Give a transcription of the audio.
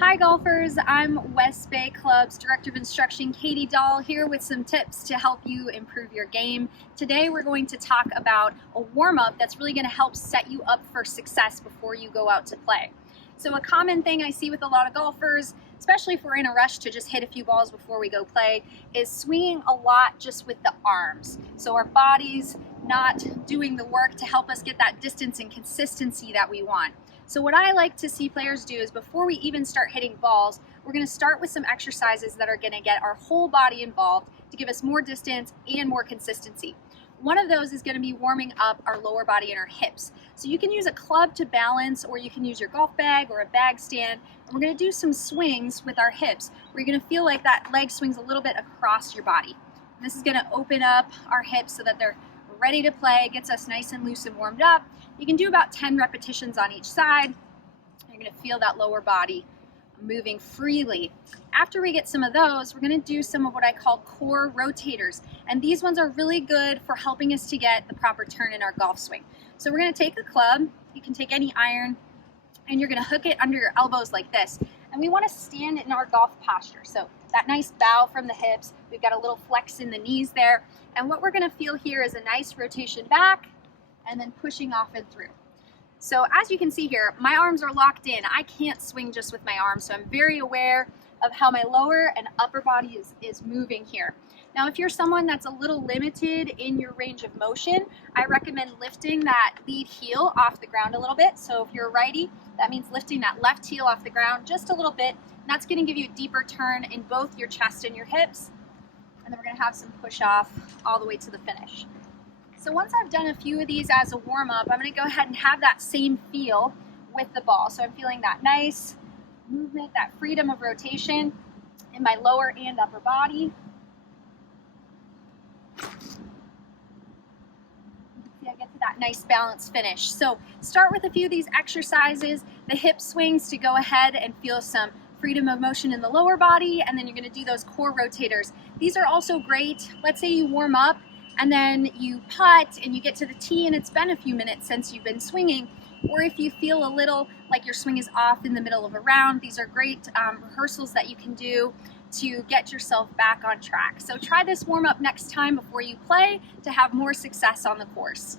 Hi golfers, I'm West Bay Club's Director of Instruction, Dahl, here with some tips to help you improve your game. Today we're going to talk about a warm-up that's really going to help set you up for success before you go out to play. So a common thing I see with a lot of golfers, especially if we're in a rush to just hit a few balls before we go play, is swinging a lot just with the arms. So our body's not doing the work to help us get that distance and consistency that we want. So what I like to see players do is before we even start hitting balls, we're going to start with some exercises that are going to get our whole body involved to give us more distance and more consistency. One of those is going to be warming up our lower body and our hips. So you can use a club to balance, or you can use your golf bag or a bag stand. And we're going to do some swings with our hips where you're going to feel like that leg swings a little bit across your body. And this is going to open up our hips so that they're ready to play, gets us nice and loose and warmed up. You can do about 10 repetitions on each side. You're going to feel that lower body moving freely. After we get some of those, we're going to do some of what I call core rotators. And these ones are really good for helping us to get the proper turn in our golf swing. So we're going to take a club, you can take any iron, and you're going to hook it under your elbows like this. And we want to stand in our golf posture. So that nice bow from the hips, we've got a little flex in the knees there. And what we're going to feel here is a nice rotation back and then pushing off and through. So as you can see here, my arms are locked in. I can't swing just with my arms, so I'm very aware of how my lower and upper body is moving here. Now, if you're someone that's a little limited in your range of motion, I recommend lifting that lead heel off the ground a little bit. So if you're a righty, that means lifting that left heel off the ground just a little bit. And that's going to give you a deeper turn in both your chest and your hips. And then we're going to have some push off all the way to the finish. So once I've done a few of these as a warm-up, I'm going to go ahead and have that same feel with the ball. So I'm feeling that nice movement, that freedom of rotation in my lower and upper body. See, I get to that nice balanced finish. So start with a few of these exercises, the hip swings to go ahead and feel some freedom of motion in the lower body, and then you're going to do those core rotators. These are also great. Let's say you warm up and then you putt and you get to the tee and it's been a few minutes since you've been swinging, or if you feel a little like your swing is off in the middle of a round, these are great rehearsals that you can do to get yourself back on track. So try this warm up next time before you play to have more success on the course.